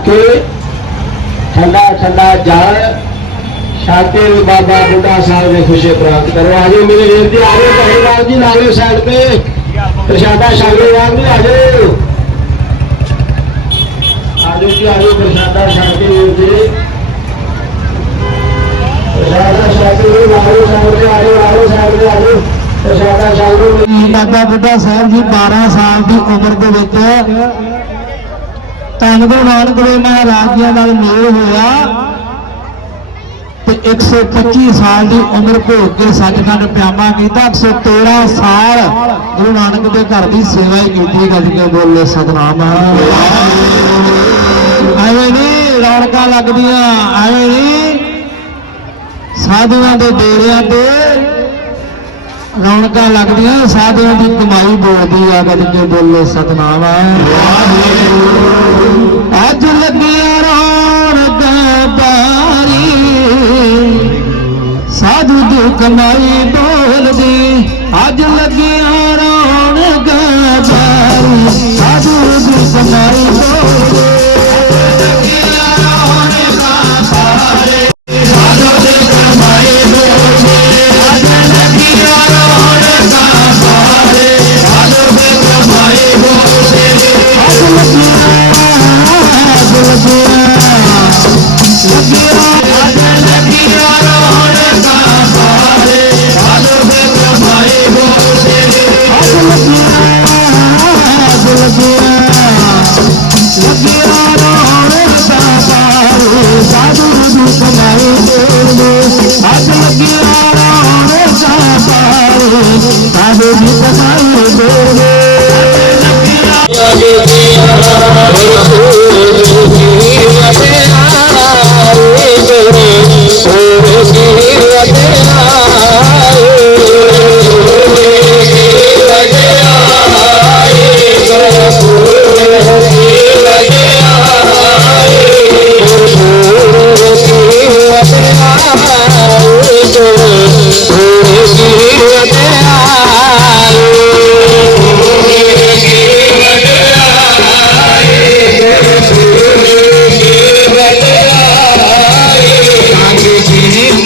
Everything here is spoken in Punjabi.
ਰੱਖ ਕੇ ਠੰਡਾ ਠੰਡਾ ਜਲ ਸ਼ਾਕਿਰ ਬਾਬਾ ਬੁੱਢਾ ਸਾਹਿਬ ਦੇ ਖੁਸ਼ੀ ਪ੍ਰਾਪਤ ਕਰੋ। ਆਜੋ ਮੇਰੇ ਵੀਰ ਜੀ ਆਜੋ ਭਾਈਵਾਲ ਜੀ ਲਾਗੇ ਸਾਈਡ ਤੇ। ਪ੍ਰਸ਼ਾਦਾ ਛਕੋ ਜੀ ਆਜੋ ਆਜੋ ਜੀ ਆਜੋ ਪ੍ਰਸ਼ਾਦਾ ਛਕ ਜੀ। ਪ੍ਰਸ਼ਾਦਾ ਛਕ ਕੇ ਲਾਗੇ ਸਾਈਡ ਆਜੋ ਆਜੋ ਸਾਈਡ ਤੇ ਆਜੋ ਪ੍ਰਸ਼ਾਦਾ ਛਕ ਬਾਬਾ ਬੁੱਢਾ ਸਾਹਿਬ ਜੀ 12 ਸਾਲ ਦੀ ਉਮਰ ਦੇ ਵਿੱਚ ਧੰਨ ਗੁਰੂ ਨਾਨਕ ਦੇਵ ਮਹਾਰਾਜ ਜੀ ਨਾਲ ਮੇਲ ਹੋਇਆ ਤੇ 125 ਸਾਲ ਦੀ ਉਮਰ ਭੋਗ ਕੇ ਸੱਚਖੰਡ ਪਿਆਮਾ ਕੀਤਾ 113 ਸਾਲ ਗੁਰੂ ਨਾਨਕ ਦੇ ਘਰ ਦੀ ਸੇਵਾ ਹੀ ਕੀਤੀ ਗੱਜ ਕੇ ਬੋਲੇ ਸਤਨਾਮ ਐਵੇਂ ਨਹੀਂ ਰੌਣਕਾਂ ਲੱਗਦੀਆਂ ਐਵੇਂ ਨਹੀਂ ਸਾਧੂਆਂ ਦੇ ਡੇਰਿਆਂ ਤੇ ਰੌਣਕਾਂ ਲੱਗਦੀਆਂ, ਸਾਧੂਆਂ ਦੀ ਕਮਾਈ ਬੋਲਦੀ ਆ ਗੱਜ ਕੇ ਬੋਲੇ ਸਤਨਾਮ ਅੱਜ ਸਾਧੂ ਦੀ ਕਮਾਈ ਬੋਲਦੀ ਅੱਜ ਲੱਗਿਆ ਰੌਣਕਾਂ ਬਾਰੀ ਸਾਧੂ ਦੀ ਕਮਾਈ ਬੋਲਦੀ আগে